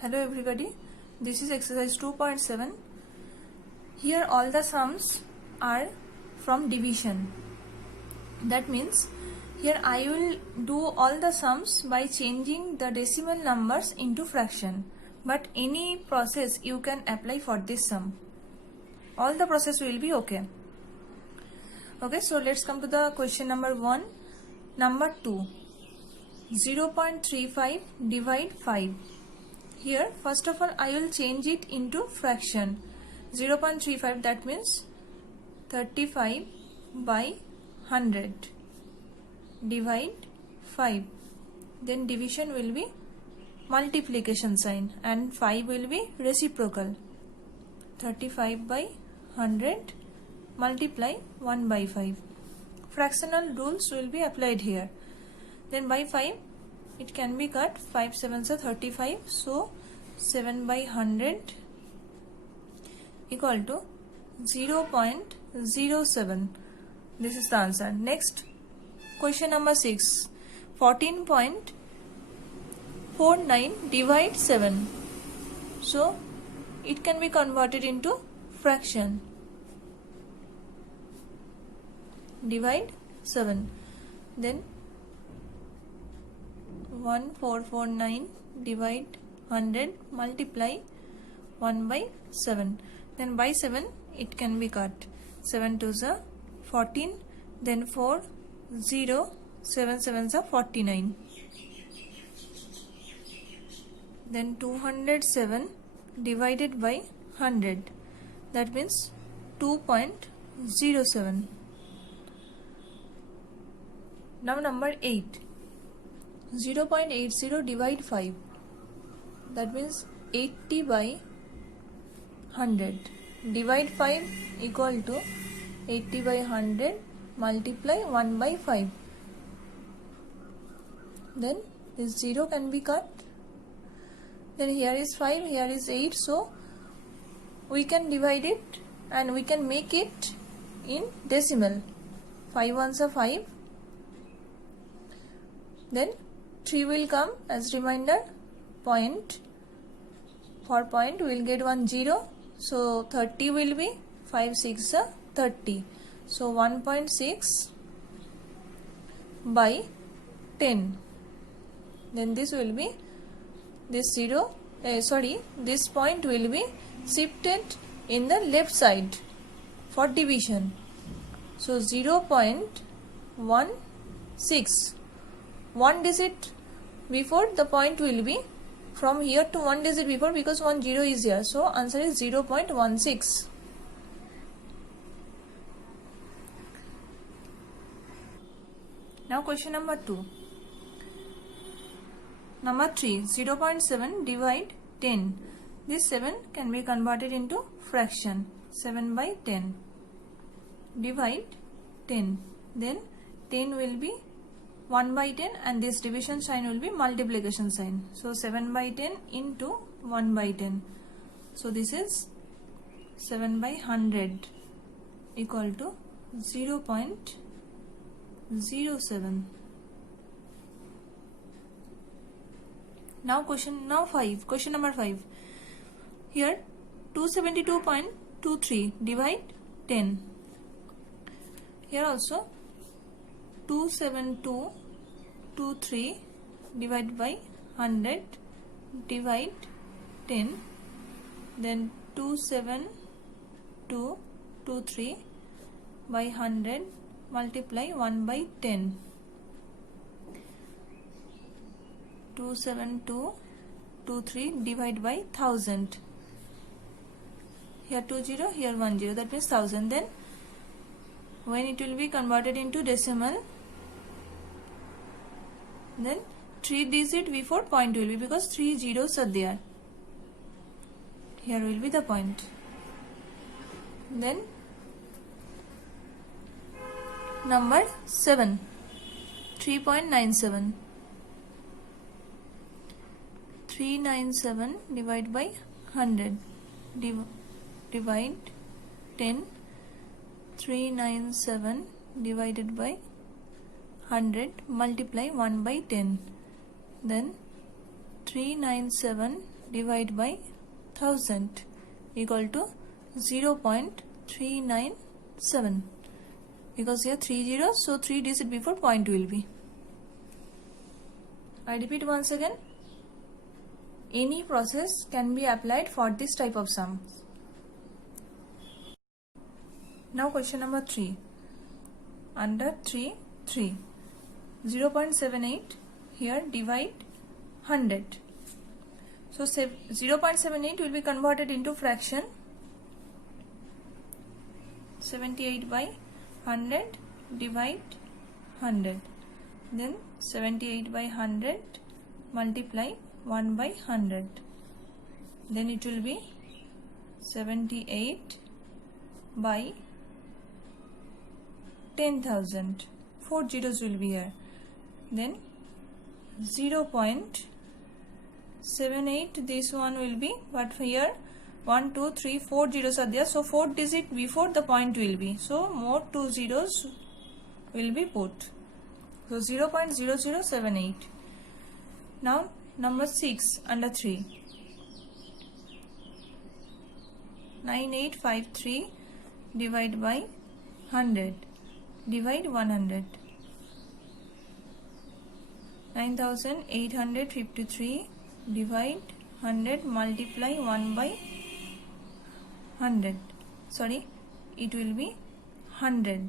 Hello everybody, this is exercise 2.7. Here all the sums are from division. That means here I will do all the sums by changing the decimal numbers into fraction. But any process you can apply for this sum. All the process will be okay. Okay, so let's come to the question number 1. Number 2. 0.35 divide 5. Here first of all I will change it into fraction. 0.35, that means 35 by 100 divide 5. Then division will be multiplication sign and 5 will be reciprocal. 35 by 100 multiply 1 by 5. Fractional rules will be applied here. Then by 5 it can be cut. 5 sevens are 35, so 7 by 100 equal to 0.07. This is the answer. Next, question number 6. 14.49 divide 7. So it can be converted into fraction. Divide 7. Then 1449 divide 100 multiply 1 by 7. Then by 7 it can be cut. 7 2s are 14. Then 4 0 7 7s are 49. Then 207 divided by 100. That means 2.07. Now number 8. 0.80 divide 5. That means 80 by 100. Divide 5 equal to 80 by 100 multiply 1 by 5. Then this 0 can be cut. Then here is 5, here is 8. So we can divide it and we can make it in decimal. 5 ones are 5. Then 3 will come as reminder. Point. For point we will get 1 0. So 30 will be 5 6 30. So 1.6 by 10. Then this will be this this point will be shifted in the left side for division. So 0.16. One digit before the point will be from here to one digit before, because 1 0 is here. So answer is 0.16. Now question number 2. Number 3. 0.7 divide 10. This 7 can be converted into fraction. 7 by 10 divide 10. Then 10 will be 1 by 10 and this division sign will be multiplication sign. So 7 by 10 into 1 by 10. So this is 7 by 100 equal to 0.07. Now question number 5. Here 272.23 divide 10. Here also 27223 divided by 100 divide 10. Then 27223 by 100 multiply 1 by 10. 27223 divided by 1000. Here 2 0, here 1 0, that means 1000. Then when it will be converted into decimal, then 3 digit before point will be, because 3 zeros are there. Here will be the point. Then number 7. 3.97. 397 divided by 100 divide 10. 397 divided by 100 multiply 1 by 10. Then 397 divide by 1000 equal to 0.397, because here 3 zeros, so 3 digit before point will be. I repeat once again, any process can be applied for this type of sum. Now question number 3. Under 3, 0.78 here divide 100. So 0.78 will be converted into fraction. 78 by 100 divide 100. Then 78 by 100 multiply 1 by 100. Then it will be 78 by 10,000. 4 zeros will be here. Then 0.78, this one will be, but here 1, 2, 3, 4 zeros are there, so 4 digit before the point will be, so more 2 zeros will be put, so 0.0078. Now number 6 under 3, 9853 divide by 100, divide 100. 9853 divide 100 multiply 1 by 100. Sorry, it will be 100.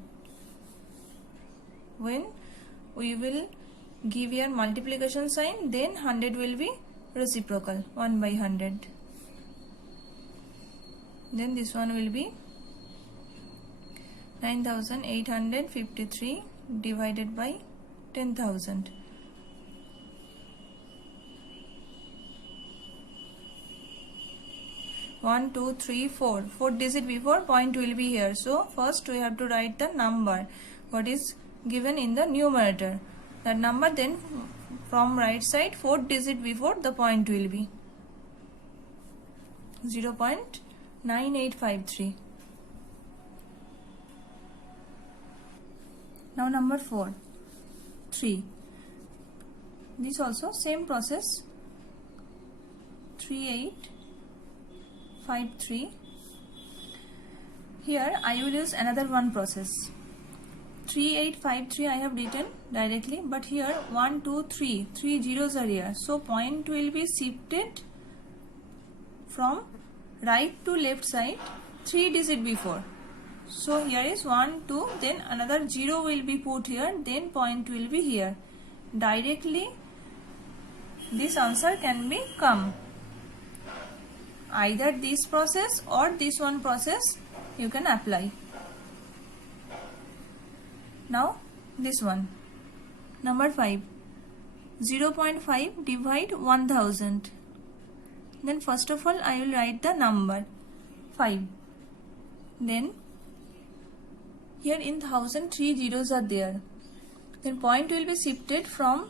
When we will give here multiplication sign, then 100 will be reciprocal, 1 by 100. Then this one will be 9853 divided by 10,000. 1, 2, 3, 4. 4 digit before point will be here. So first we have to write the number what is given in the numerator. That number, then from right side 4 digit before the point will be 0.9853. Now number 4, 3. This also same process. 3853. Here I will use another one process. 3853 I have written directly, but here 1, 2, 3 zeros are here, so point will be shifted from right to left side 3 digit before. So here is 1, 2, then another 0 will be put here, then point will be here. Directly this answer can be come. Either this process or this one process you can apply. Now this one, number 5, 0.5 divide 1000. Then first of all I will write the number 5. Then here in 1000 3 zeros are there. Then point will be shifted from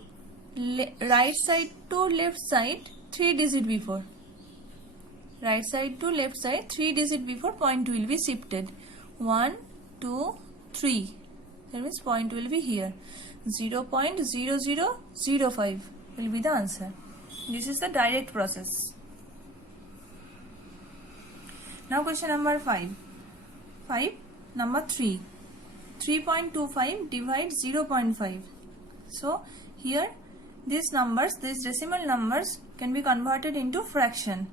right side to left side 3 digit before. Right side to left side 3 digit before point will be shifted. 1, 2, 3. That means point will be here. 0.0005 will be the answer. This is the direct process. Now question number 5. Number 3. 3.25 divide 0.5. So here these numbers, these decimal numbers can be converted into fraction.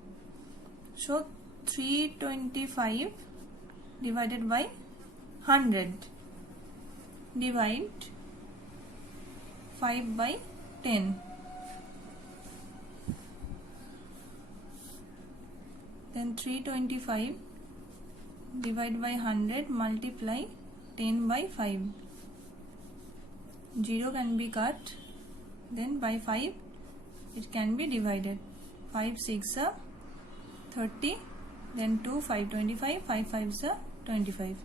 So 325 divided by 100 divide 5 by 10. Then 325 divide by 100 multiply 10 by 5. 0 can be cut, then by 5 it can be divided. 5 6 are 30, then 2 5 25, 5 5 are 25.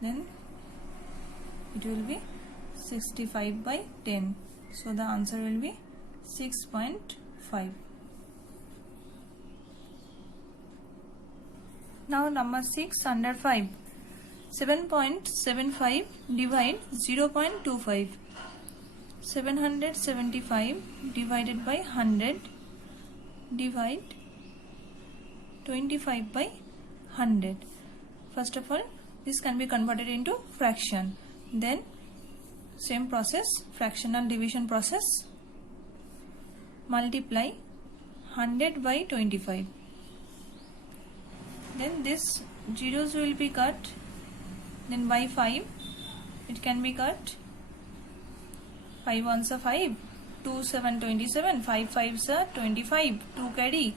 Then it will be 65 by 10. So the answer will be 6.5. Now number 6 under 5. 7.75 divide 0.25. 775 divided by 100 divide 25 by 100. First of all, this can be converted into fraction. Then same process, fractional division process. Multiply 100 by 25. Then this zeros will be cut. Then by 5 it can be cut. 5 ones are 5, 2 7 27, 5 5s are 25, 2 carry,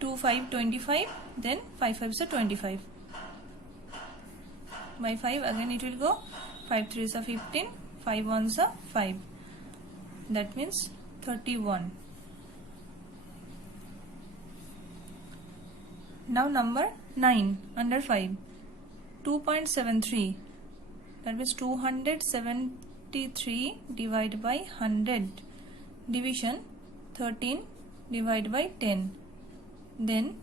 2 5 25, then 5 5s are 25. By 5 again it will go, 5 3s are 15, 5 1s are 5. That means 31. Now number 9 under 5. 2.73. That means 273 divided by 100. Division 13 divided by 10. Then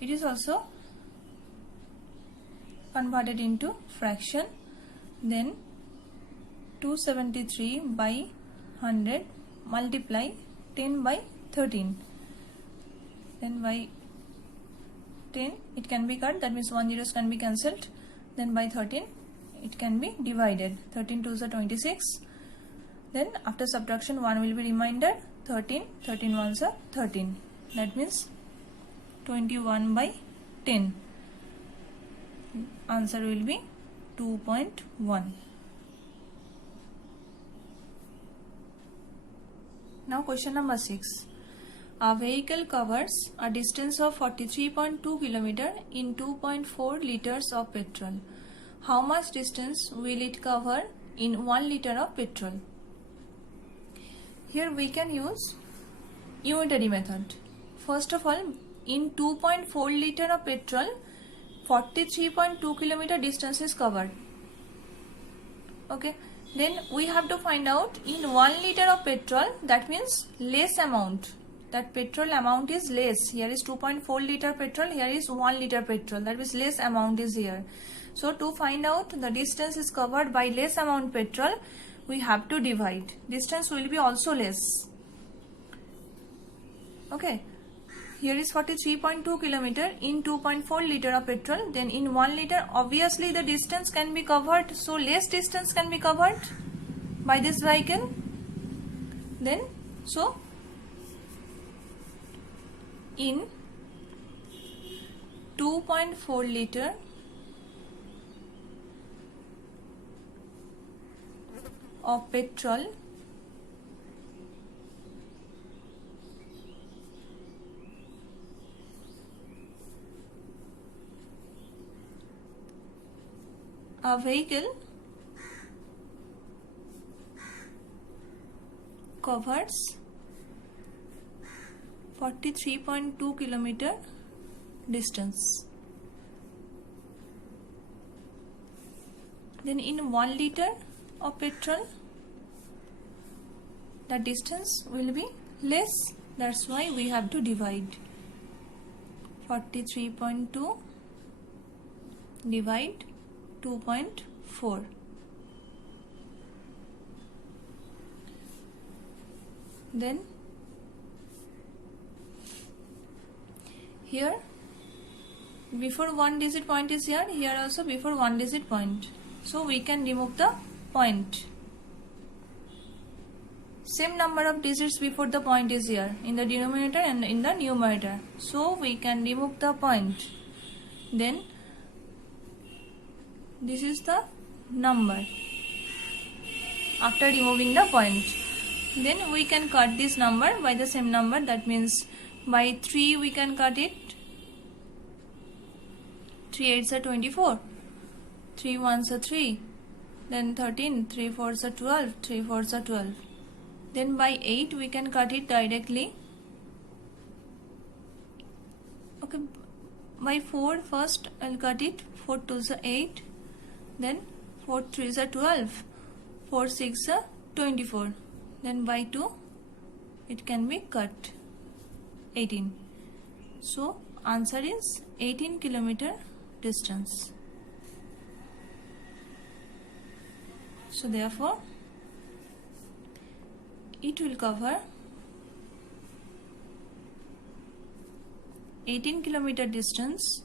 it is also converted into fraction. Then 273 by 100 multiply 10 by 13. Then by 10 it can be cut, that means 1 zeros can be cancelled. Then by 13 it can be divided. 13 2s are 26. Then after subtraction 1 will be remainder, 13, 13 1s are 13. That means 21 by 10. Answer will be 2.1. Now question number 6. A vehicle covers a distance of 43.2 km in 2.4 liters of petrol. How much distance will it cover in 1 liter of petrol? Here we can use unitary method. First of all, in 2.4 liter of petrol, 43.2 km distance is covered. Okay. Then we have to find out in 1 liter of petrol, that means less amount. That petrol amount is less. Here is 2.4 liter petrol, here is 1 liter petrol. That means less amount is here. So to find out the distance is covered by less amount petrol, we have to divide. Distance will be also less. Okay. Here is 43.2 km in 2.4 liter of petrol. Then in 1 liter, obviously the distance can be covered. So less distance can be covered by this vehicle. Then so in 2.4 liter of petrol, a vehicle covers 43.2 km distance. Then in 1 liter of petrol, the distance will be less. That's why we have to divide. 43.2 divide 2.4. Then here before 1 digit point is here, here also before 1 digit point. So we can remove the point. Same number of digits before the point is here in the denominator and in the numerator. So we can remove the point. Then this is the number after removing the point. Then we can cut this number by the same number. That means by 3 we can cut it. 3 8s are 24. 3 1s are 3. Then 13. 3 4s are 12. 3 4s are 12. Then by 8 we can cut it directly. Okay. By 4 first I'll cut it. 4 2s are 8. Then 4 3s are 12. 4 6 are 24. Then by 2 it can be cut. 18. So answer is 18 km distance. So therefore it will cover 18 kilometer distance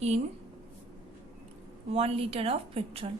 in 1 liter of petrol.